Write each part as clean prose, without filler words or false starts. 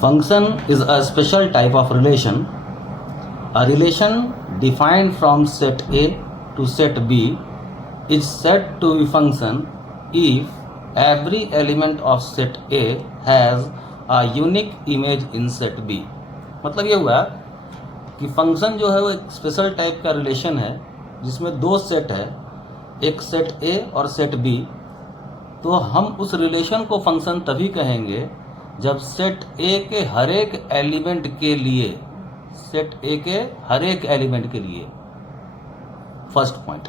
Function is a special type of relation. A relation defined from set A to set B is said to be function if every element of set A has a unique image in set B. मतलब ये हुआ कि function जो है वो एक special type का relation है जिसमें दो सेट है, एक सेट A और सेट B. तो हम उस रिलेशन को फंक्शन तभी कहेंगे जब सेट A के हर एक एलिमेंट के लिए, सेट A के हर एक एलिमेंट के लिए, फर्स्ट पॉइंट,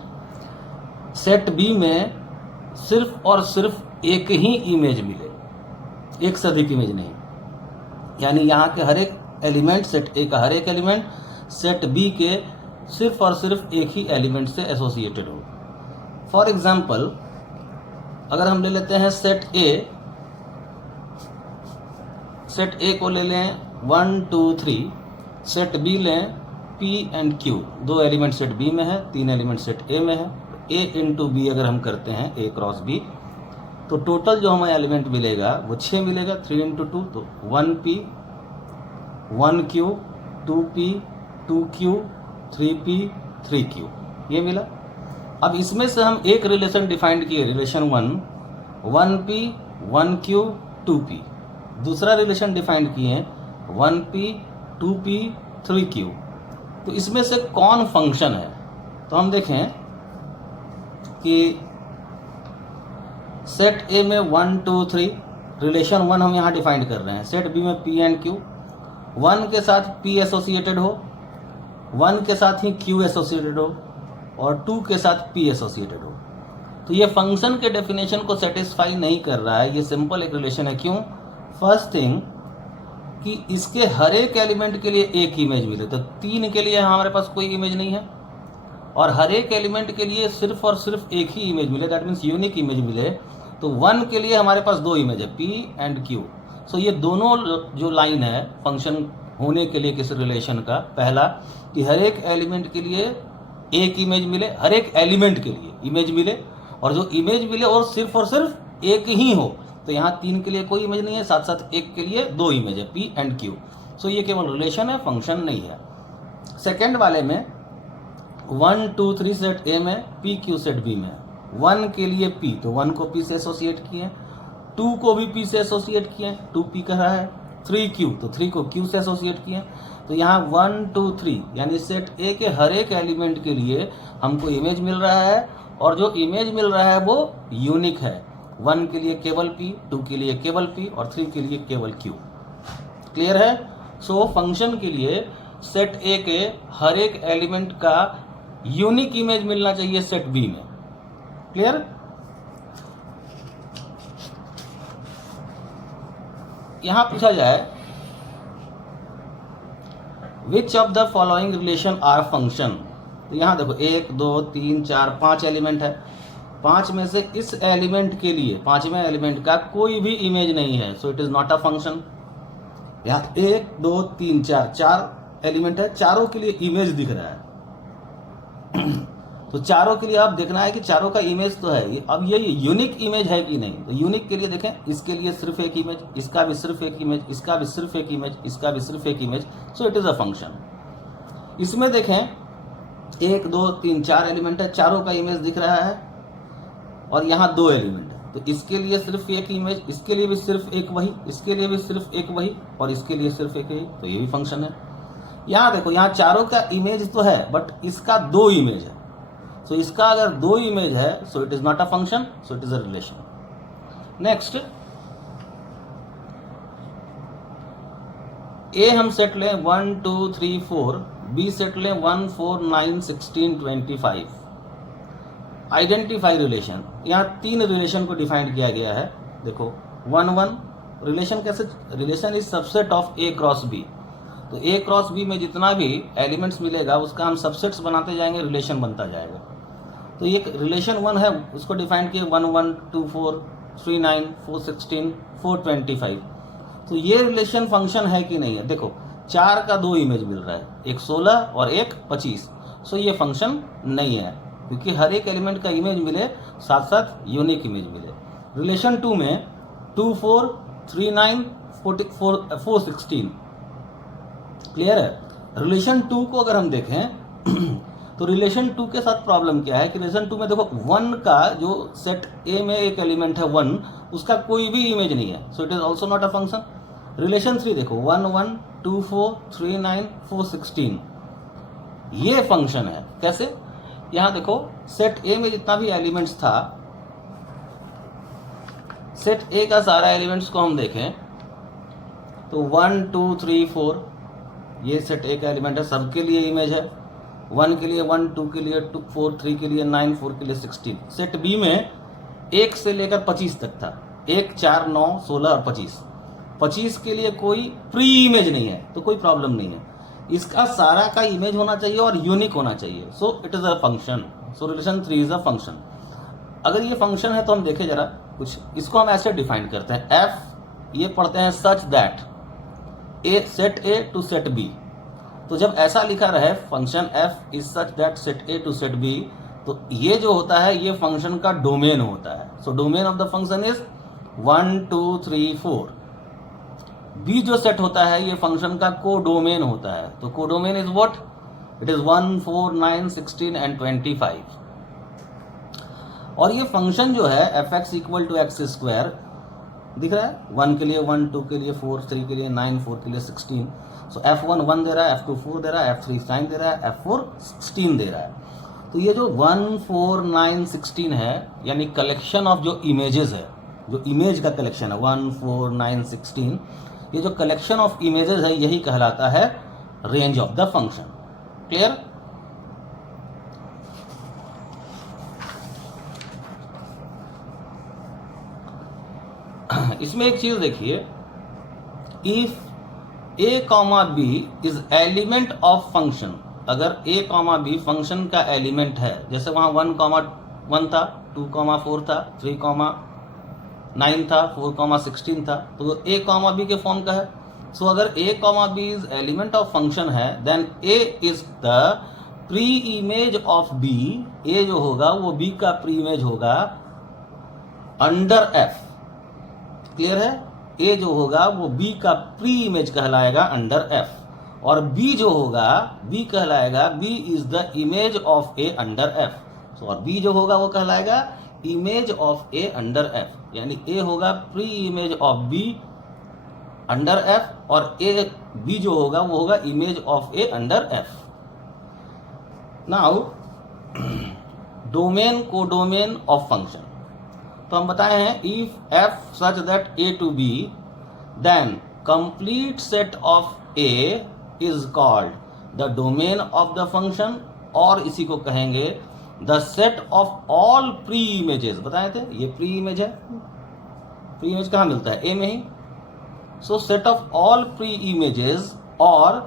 सेट B में सिर्फ और सिर्फ एक ही इमेज मिले, एक से अधिक इमेज नहीं. यानी यहाँ के हर एक एलिमेंट, सेट A का हर एक एलिमेंट सेट B के सिर्फ और सिर्फ एक ही एलिमेंट से एसोसिएटेड हो. फॉर एग्जाम्पल, अगर हम ले लेते हैं सेट A को ले लें 1 2 3, सेट B लें P एंड Q. दो एलिमेंट सेट B में है, तीन एलिमेंट सेट A में है. A इंटू B अगर हम करते हैं A क्रॉस B, तो टोटल जो हमें एलिमेंट मिलेगा वो 6 मिलेगा. 3 इंटू 2 तो 1P 1Q 2P 2Q 3P 3Q, ये मिला. अब इसमें से हम एक रिलेशन डिफाइंड किए, रिलेशन 1P 1Q 2P. दूसरा रिलेशन डिफाइंड किए 1P 2P 3Q. तो इसमें से कौन फंक्शन है? तो हम देखें कि सेट A में 1 2 3 रिलेशन 1 हम यहाँ डिफाइंड कर रहे हैं. सेट B में P एंड Q, 1 के साथ P एसोसिएटेड हो, 1 के साथ ही Q एसोसिएटेड हो और 2 के साथ P एसोसिएटेड हो. तो ये फंक्शन के डेफिनेशन को सेटिस्फाई नहीं कर रहा है. ये सिंपल एक रिलेशन है. क्यों? फर्स्ट थिंग कि इसके हर एक एलिमेंट के लिए एक इमेज मिले, तो 3 के लिए हमारे पास कोई इमेज नहीं है, और हर एक एलिमेंट के लिए सिर्फ और सिर्फ एक ही इमेज मिले, दैट मीन्स यूनिक इमेज मिले. तो 1 के लिए हमारे पास दो इमेज है, P एंड Q. सो ये दोनों जो लाइन है फंक्शन होने के लिए किसी रिलेशन का, पहला कि हर एक एलिमेंट के लिए एक इमेज मिले, हर एक एलिमेंट के लिए इमेज मिले, और जो इमेज मिले और सिर्फ एक ही हो. तो यहाँ 3 के लिए कोई इमेज नहीं है, साथ साथ एक के लिए दो इमेज है, P एंड Q. सो ये केवल रिलेशन है, फंक्शन नहीं है. सेकेंड वाले में 1 2 3 सेट A में, P Q सेट B में. 1 के लिए P, तो 1 को P से एसोसिएट किए, 2 को भी P से एसोसिएट किए, 2P कह रहा है. 3Q, तो 3 को Q से एसोसिएट किए. तो यहाँ 1 2 3 यानी सेट A के हर एक एलिमेंट के लिए हमको इमेज मिल रहा है, और जो इमेज मिल रहा है वो यूनिक है. 1 के लिए केवल P, 2 के लिए केवल P और 3 के लिए केवल Q. क्लियर है? सो फंक्शन के लिए सेट A के हर एक एलिमेंट का यूनिक इमेज मिलना चाहिए सेट B में. क्लियर? यहां पूछा जाए which of the following relation are function. तो यहां देखो 1 2 3 4 5 एलिमेंट है. 5 में से इस एलिमेंट के लिए, पांचवें एलिमेंट का कोई भी इमेज नहीं है, so it is not a function. यहाँ 1 2 3 4 4 एलिमेंट है, चारों के लिए इमेज दिख रहा है. तो चारों के लिए आप देखना है कि चारों का इमेज तो है. अब ये यूनिक इमेज है कि नहीं. तो यूनिक के लिए देखें, इसके लिए सिर्फ एक इमेज, इसका भी सिर्फ एक इमेज, इसका भी सिर्फ एक इमेज, इसका भी सिर्फ एक image, so it is a function. इसमें देखें 1 2 3 4 एलिमेंट है, चारों का इमेज दिख रहा है, और यहाँ 2 एलिमेंट है. तो इसके लिए सिर्फ एक इमेज, इसके लिए भी सिर्फ एक वही, इसके लिए भी सिर्फ एक वही, और इसके लिए सिर्फ एक वही, तो ये भी फंक्शन है. यहाँ देखो, यहाँ चारों का इमेज तो है, बट इसका 2 इमेज है. सो इसका अगर 2 इमेज है, so it is not a function, so it is a relation. Next, A हम सेट लें 1 2 3 4, B सेट लें 1 4 9 16 25. Identify relation. यहाँ 3 रिलेशन को डिफाइंड किया गया है. देखो 1 1 रिलेशन कैसे, relation is subset of A cross B. तो A क्रॉस B में जितना भी एलिमेंट्स मिलेगा उसका हम सबसेट्स बनाते जाएंगे, रिलेशन बनता जाएगा. तो ये रिलेशन 1 है, उसको डिफाइंड किए 1 1 2 4 3 9 4 16 4 25. तो ये रिलेशन फंक्शन है कि नहीं है? देखो 4 का 2 इमेज मिल रहा है, एक 16 और एक 25. सो ये फंक्शन नहीं है, क्योंकि हर एक एलिमेंट का इमेज मिले, साथ साथ यूनिक इमेज मिले. रिलेशन 2 में 2 4 3 9 416। क्लियर है? रिलेशन 2 को अगर हम देखें तो रिलेशन 2 के साथ प्रॉब्लम क्या है कि रिलेशन 2 में देखो 1 का जो सेट ए में एक एलिमेंट है 1, उसका कोई भी इमेज नहीं है, so it is also not a function. Relation 3 देखो 1 1 2 4 3 9 4 16, ये फंक्शन है। कैसे? यहां देखो सेट ए में जितना भी एलिमेंट्स था, सेट ए का सारा एलिमेंट्स को हम देखें तो 1 2 3 4 ये सेट ए का एलिमेंट है, सबके लिए इमेज है। 1 के लिए 1, 2 के लिए 2, 4, 3 के लिए 9, 4 के लिए 16। सेट बी में 1 से लेकर 25 तक था, 1 4 9 16 और 25 के लिए कोई प्री इमेज नहीं है, तो कोई प्रॉब्लम नहीं है। इसका सारा का इमेज होना चाहिए और यूनिक होना चाहिए, so it is a function. So relation 3 is a function. अगर ये फंक्शन है तो हम देखें जरा कुछ, इसको हम ऐसे डिफाइन करते हैं। एफ ये पढ़ते हैं such that A set A to set B. तो जब ऐसा लिखा रहे function F is such that set A to set B, तो ये जो होता है ये फंक्शन का डोमेन होता है। So domain of the function is 1 2 3 4। B जो सेट होता है ये फंक्शन का कोडोमेन होता है। तो codomain is what? It is 1 4 9 16 and 25। और ये फंक्शन जो है f x equal to x square दिख रहा है, 1 के लिए 1, 2 के लिए 4, 3 के लिए 9, 4 के लिए 16। सो F1 1 दे रहा है, F2 4 दे रहा है, F3 9 दे रहा है, F4 16 दे रहा है। तो ये जो 1 4 9 16 है, यानी कलेक्शन ऑफ जो इमेजेस है, जो इमेज का कलेक्शन है 1 4 9 16, ये जो कलेक्शन ऑफ इमेजेस है यही कहलाता है range of the function. Clear? इसमें एक चीज देखिए, if a comma b is element of function, अगर ए कॉमा बी फंक्शन का एलिमेंट है, जैसे वहां 1 कॉमा 1 था, 2 कॉमा 4 था, 3 कॉमा 9 था, 4 कॉमा 16 था, तो ए कॉमा बी के फॉर्म का है। सो अगर a comma b is element of function है, then a is the pre image of b. A जो होगा वो बी का प्री इमेज होगा अंडर एफ। क्लियर है? ए जो होगा वो बी का प्री इमेज कहलाएगा अंडर एफ, और बी जो होगा बी कहलाएगा b is the image of a under f. So और बी जो होगा वो कहलाएगा image of a under f, यानी ए होगा pre image of b under f, और ए बी जो होगा वो होगा image of a under f. Now domain codomain of function, तो हम बताए हैं if f such that a to b, then complete set of a is called the domain of the function, और इसी को कहेंगे the set of all pre images. बताए थे ये प्री इमेज है, प्री इमेज कहाँ मिलता है? ए में ही। So set of all pre images और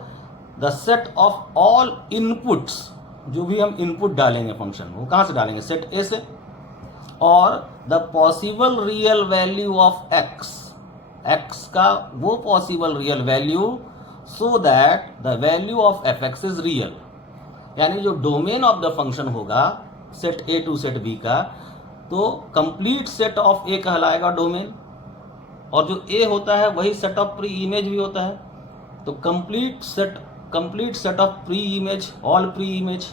the set of all inputs, जो भी हम इनपुट डालेंगे फंक्शन वो कहाँ से डालेंगे? सेट ए से। और the possible real value of x, x का वो possible real value, so that the value of f x is real. यानी जो डोमेन ऑफ द फंक्शन होगा set A to set b का, तो कंप्लीट सेट ऑफ ए कहलाएगा domain, और जो ए होता है वही सेट ऑफ प्री इमेज भी होता है। तो complete set of pre image, all pre image,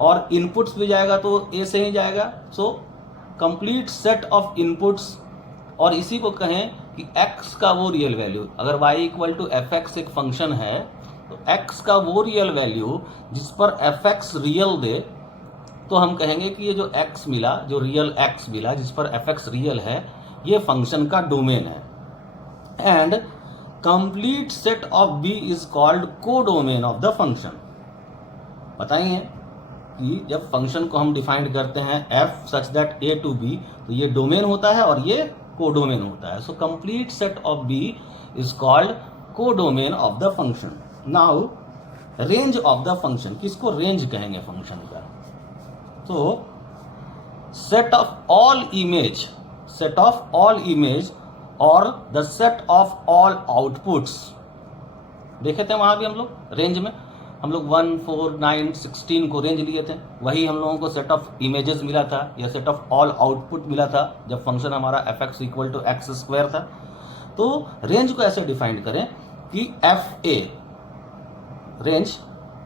और इनपुट्स भी जाएगा तो ए से ही जाएगा। So complete set of inputs, और इसी को कहें कि x का वो रियल वैल्यू, अगर y equal to f x एक फंक्शन है तो x का वो रियल वैल्यू जिस पर एफ एक्स रियल दे, तो हम कहेंगे कि ये जो x मिला, जो रियल x मिला जिस पर एफ एक्स रियल है, ये फंक्शन का डोमेन है। And complete set of b is called codomain of the function. बताइए कि जब फंक्शन को हम डिफाइन करते हैं f such that a to b, तो ये डोमेन होता है और ये कोडोमेन होता है। सो complete set of b is called codomain of the function. Now range of the function, किसको रेंज कहेंगे फंक्शन का? तो सेट ऑफ ऑल इमेज और the set of all outputs. देखे थे वहां भी हम लोग रेंज में, हम लोग 1 4 9 16 को रेंज लिए थे, वही हम लोगों को सेट ऑफ इमेजेस मिला था या सेट ऑफ ऑल आउटपुट मिला था जब फंक्शन हमारा f x equal to x square था। तो रेंज को ऐसे डिफाइन करें कि f a, range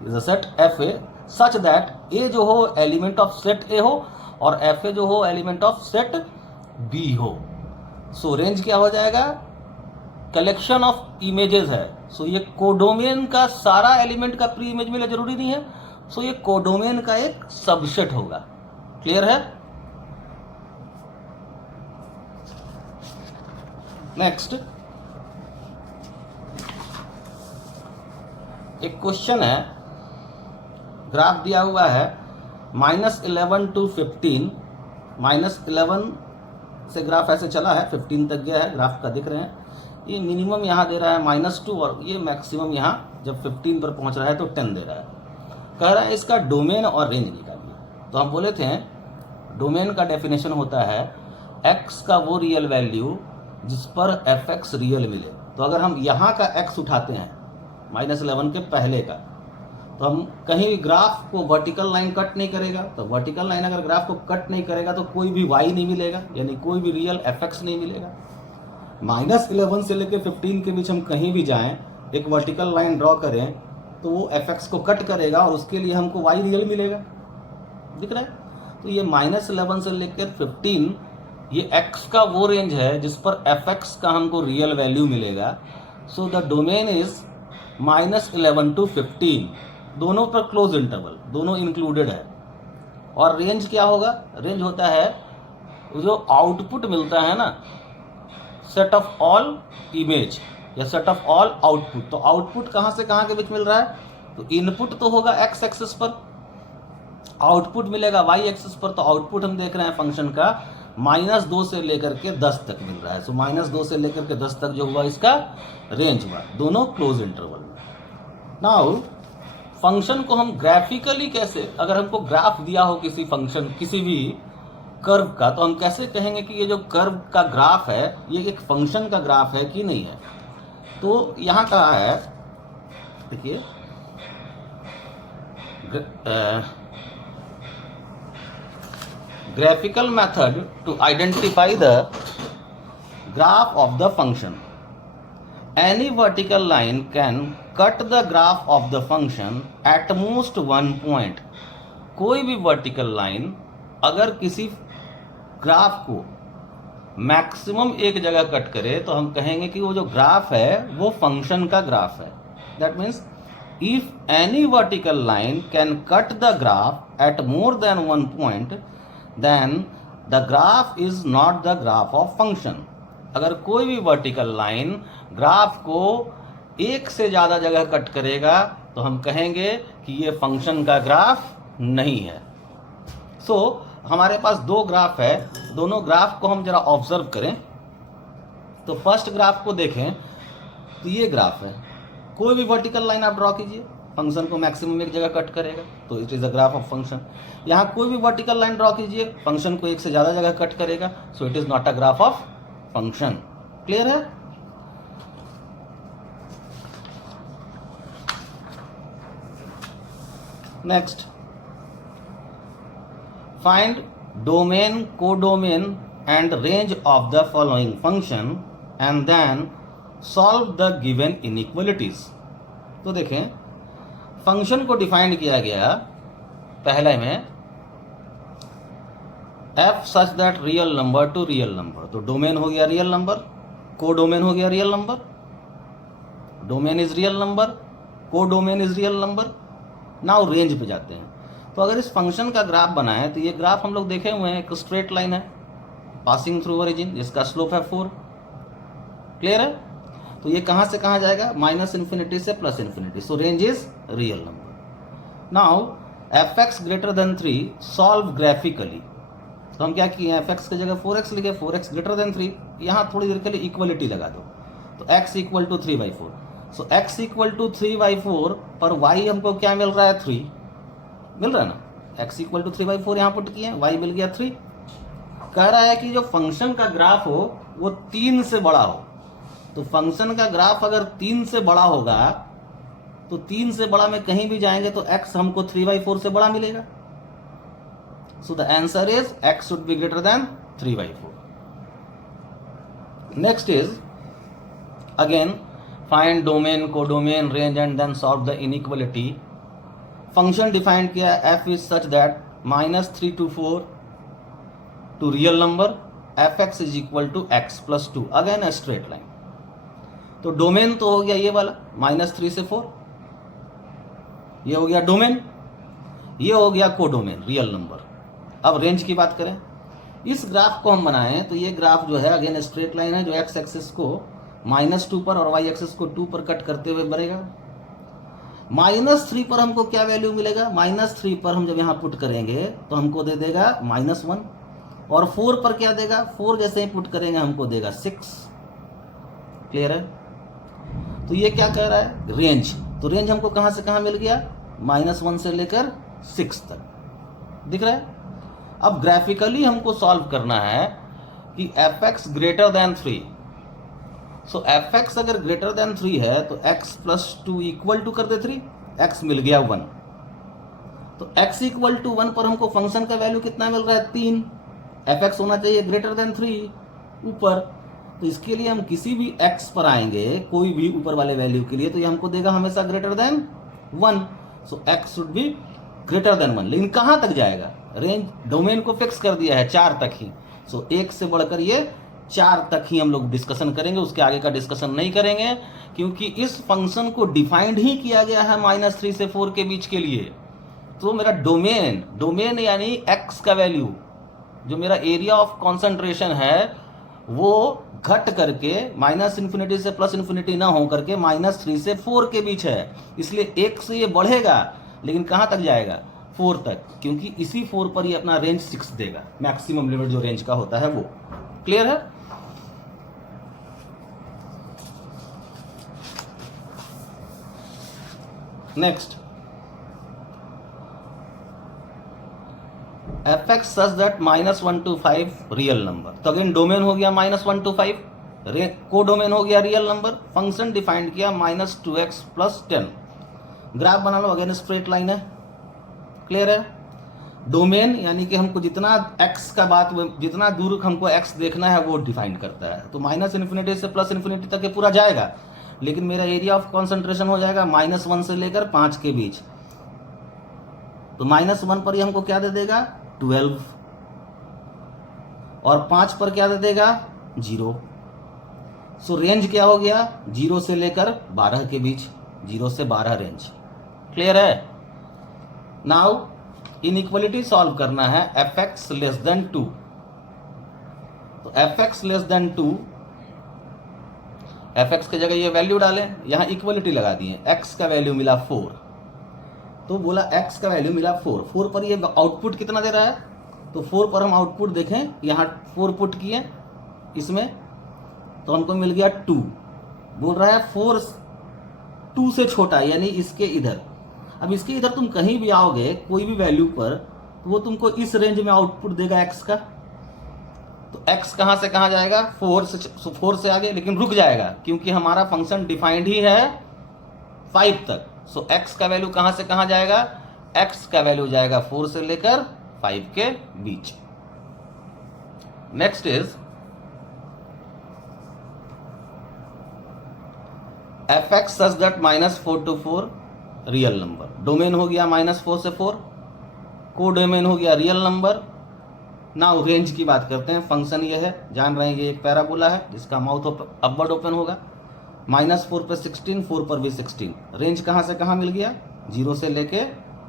is a set f a such that a जो हो एलिमेंट ऑफ सेट ए हो और एफ ए जो हो एलिमेंट ऑफ सेट बी हो। सो रेंज क्या हो जाएगा, कलेक्शन ऑफ इमेजेस है। सो ये कोडोमेन का सारा एलिमेंट का प्री इमेज मिले जरूरी नहीं है। सो ये कोडोमेन का एक सबसेट होगा। क्लियर है? नेक्स्ट एक क्वेश्चन है, ग्राफ दिया हुआ है -11 to 15, -11 से ग्राफ ऐसे चला है 15 तक गया है, ग्राफ का दिख रहे हैं। ये मिनिमम यहाँ दे रहा है -2 और ये मैक्सिमम यहाँ जब 15 पर पहुँच रहा है तो 10 दे रहा है। कह रहा है इसका डोमेन और रेंज निकालिए। तो हम बोले थे डोमेन का डेफिनेशन होता है x का वो रियल वैल्यू जिस पर fx रियल मिले। तो अगर हम यहाँ का x उठाते हैं -11 के पहले का, तो हम कहीं भी ग्राफ को वर्टिकल लाइन कट नहीं करेगा। तो वर्टिकल लाइन अगर ग्राफ को कट नहीं करेगा तो कोई भी y नहीं मिलेगा, यानी कोई भी रियल fx नहीं मिलेगा। -11 से लेकर 15 के बीच हम कहीं भी जाएं, एक वर्टिकल लाइन ड्रॉ करें तो वो fx को कट करेगा और उसके लिए हमको y रियल मिलेगा। दिख रहा है? तो ये -11 से लेकर 15 ये x का वो रेंज है जिस पर fx का हमको रियल वैल्यू मिलेगा। So the domain is -11 to 15, दोनों पर क्लोज इंटरवल, दोनों इंक्लूडेड है। और रेंज क्या होगा, रेंज होता है जो आउटपुट मिलता है ना, सेट ऑफ ऑल इमेज या सेट ऑफ ऑल आउटपुट। तो आउटपुट कहाँ से कहाँ के बीच मिल रहा है, तो इनपुट तो होगा x एक्सिस पर, आउटपुट मिलेगा y एक्सिस पर। तो आउटपुट हम देख रहे हैं फंक्शन का -2 से लेकर के 10 तक मिल रहा है। सो -2 से लेकर के 10 तक जो हुआ इसका रेंज हुआ, दोनों क्लोज इंटरवल में। नाउ फंक्शन को हम ग्राफिकली कैसे, अगर हमको ग्राफ दिया हो किसी फंक्शन किसी भी कर्व का, तो हम कैसे कहेंगे कि ये जो कर्व का ग्राफ है ये एक फंक्शन का ग्राफ है कि नहीं है। तो यहाँ कहा है, देखिए graphical method to identify the graph of the function. Any vertical line can cut the graph of the function at most one point. कोई भी वर्टिकल लाइन अगर किसी ग्राफ को मैक्सिमम एक जगह कट करे तो हम कहेंगे कि वो जो ग्राफ है वो फंक्शन का ग्राफ है। That means if any vertical line can cut the graph at more than one point then the graph is not the graph of function. अगर कोई भी वर्टिकल लाइन ग्राफ को एक से ज़्यादा जगह कट करेगा तो हम कहेंगे कि ये फंक्शन का ग्राफ नहीं है। सो हमारे पास दो ग्राफ है, दोनों ग्राफ को हम जरा ऑब्जर्व करें। तो फर्स्ट ग्राफ को देखें तो ये ग्राफ है, कोई भी वर्टिकल लाइन आप ड्रॉ कीजिए, फंक्शन को मैक्सिमम एक जगह कट करेगा तो it is a graph of function. यहाँ कोई भी वर्टिकल लाइन ड्रॉ कीजिए, फंक्शन को एक से ज़्यादा जगह कट करेगा, so it is not a graph of function. Clear है? Next, find domain, codomain and range of the following function and then solve the given inequalities. तो देखें, फंक्शन को डिफाइन किया गया पहले में f such that real number two real number. तो domain हो गया रियल नंबर, कोडोमेन हो गया real number, domain is real number, codomain is real number. Now range पे जाते हैं। तो अगर इस फंक्शन का ग्राफ बनाए तो ये ग्राफ हम लोग देखे हुए हैं, एक स्ट्रेट लाइन है पासिंग थ्रू ओरिजिन जिसका स्लोप है 4। क्लियर है? तो ये कहाँ से कहाँ जाएगा, -∞ से +∞। सो range is real number. Now fx greater than 3 solve graphically. तो हम क्या किए, fx की जगह 4x लिखे, 4x ग्रेटर देन 3। यहाँ थोड़ी देर के लिए इक्वलिटी लगा दो, तो x equal to 3/4। So x equal to 3/4 पर y हमको क्या मिल रहा है, 3 मिल रहा है ना। x इक्वल टू 3/4 यहाँ पुट किए, y मिल गया 3। कह रहा है कि जो फंक्शन का ग्राफ हो वो 3 से बड़ा हो। तो फंक्शन का ग्राफ अगर 3 से बड़ा होगा तो 3 से बड़ा में कहीं भी जाएंगे तो x हमको 3/4 से बड़ा मिलेगा। So the answer is x should be greater than 3/4। Next is Again, find domain, codomain, range and then solve the inequality. Function defined किया f is such that -3 to 4 to real number fx is equal to x plus 2. Again a straight line. तो domain तो हो गया ये वाला -3 से 4, ये हो गया डोमेन, ये हो गया कोडोमेन रियल नंबर. अब रेंज की बात करें, इस ग्राफ को हम बनाएं तो ये ग्राफ जो है अगेन स्ट्रेट लाइन है जो x एक्सिस को -2 पर और y एक्सिस को 2 पर कट करते हुए बढ़ेगा. -3 पर हमको क्या वैल्यू मिलेगा? -3 पर हम जब यहाँ पुट करेंगे तो हमको दे देगा -1 और 4 पर क्या देगा? 4 जैसे ही पुट करेंगे हमको देगा 6. क्लियर है? तो ये क्या कह रहा है? रेंज. तो रेंज हमको कहाँ से कहाँ मिल गया? -1 से लेकर 6 तक. दिख रहा है? अब ग्राफिकली हमको सॉल्व करना है कि fx ग्रेटर देन 3. सो fx अगर ग्रेटर देन 3 है तो x प्लस 2 इक्वल टू कर दे 3, x मिल गया 1. तो x इक्वल टू 1 पर हमको फंक्शन का वैल्यू कितना मिल रहा है? 3. fx होना चाहिए ग्रेटर देन 3 ऊपर. तो इसके लिए हम किसी भी x पर आएंगे, कोई भी ऊपर वाले वैल्यू के लिए, तो ये हमको देगा हमेशा greater than 1. So x should be greater than 1. लेकिन कहाँ तक जाएगा? रेंज डोमेन को फिक्स कर दिया है 4 तक ही. सो 1 से बढ़कर ये 4 तक ही हम लोग डिस्कशन करेंगे, उसके आगे का डिस्कशन नहीं करेंगे क्योंकि इस फंक्शन को डिफाइंड ही किया गया है -3 से 4 के बीच के लिए. तो मेरा डोमेन यानी x का वैल्यू, जो मेरा एरिया ऑफ कॉन्सेंट्रेशन है, वो घट करके -∞ से +∞ ना हो करके -3 से 4 के बीच है. इसलिए 1 से ये बढ़ेगा लेकिन कहाँ तक जाएगा? 4 तक, क्योंकि इसी 4 पर ये अपना रेंज 6 देगा. मैक्सिमम लिमिट जो रेंज का होता है वो. क्लियर है? Next, fx such that -1 to 5 real number. तो अगेन डोमेन हो गया -1 to 5, कोडोमेन हो गया रियल नंबर. फंक्शन डिफाइंड किया -2x + 10. ग्राफ बना लो, अगेन स्ट्रेट लाइन है. क्लियर है? डोमेन यानी कि हमको जितना x का बात, जितना दूर हमको x देखना है वो डिफाइन करता है. तो -∞ से +∞ तक ये पूरा जाएगा, लेकिन मेरा एरिया ऑफ कॉन्सेंट्रेशन हो जाएगा -1 से लेकर 5 के बीच. तो -1 पर ये हमको क्या दे देगा? 12. और 5 पर क्या दे देगा? 0. सो रेंज क्या हो गया? 0 से लेकर 12 के बीच. 0 से 12 रेंज. क्लियर है? नाउ इनइक्वालिटी सॉल्व करना है fx लेस देन 2. तो fx लेस देन 2, fx की जगह ये वैल्यू डालें, यहां इक्वालिटी लगा दिए. x का वैल्यू मिला 4, तो बोला x का वैल्यू मिला 4. 4 पर ये आउटपुट कितना दे रहा है? तो 4 पर हम आउटपुट देखें, यहां 4 पुट किए इसमें, तो हमको मिल गया 2. बोल रहा है 4 2 से छोटा, यानी इसके इधर. अब इसके इधर तुम कहीं भी आओगे कोई भी वैल्यू पर, तो वो तुमको इस रेंज में आउटपुट देगा x का. तो x कहां से कहां जाएगा? 4 से आगे, लेकिन रुक जाएगा क्योंकि हमारा फंक्शन डिफाइंड ही है 5 तक. सो x का वैल्यू कहां से कहां जाएगा? x का वैल्यू जाएगा 4 से लेकर 5 के बीच. Next is fx such that -4 to 4 real number. Domain हो गया -4 से 4, कोडोमेन हो गया रियल नंबर. नाउ रेंज की बात करते हैं. फंक्शन ये है, जान रहे हैं ये एक पैराबोला है जिसका माउथ अपवर्ड ओपन होगा. -4 पे 16, 4 पर भी 16. रेंज कहां से कहां मिल गया? 0 से लेके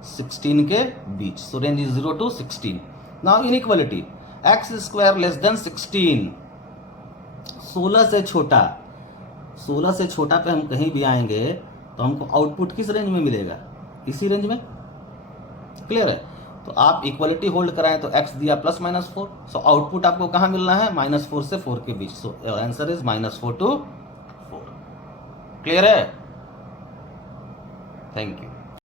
16 के बीच. So range is 0 to 16. Now inequality x² less than 16. 16 से छोटा, 16 से छोटा पे हम कहीं भी आएंगे तो हमको आउटपुट किस रेंज में मिलेगा? इसी रेंज में. क्लियर है? तो आप इक्वालिटी होल्ड कराएं तो x दिया +-4. सो आउटपुट आपको कहां मिलना है? -4 से 4 के बीच. So answer is -4 to 4. Clear है? Thank you.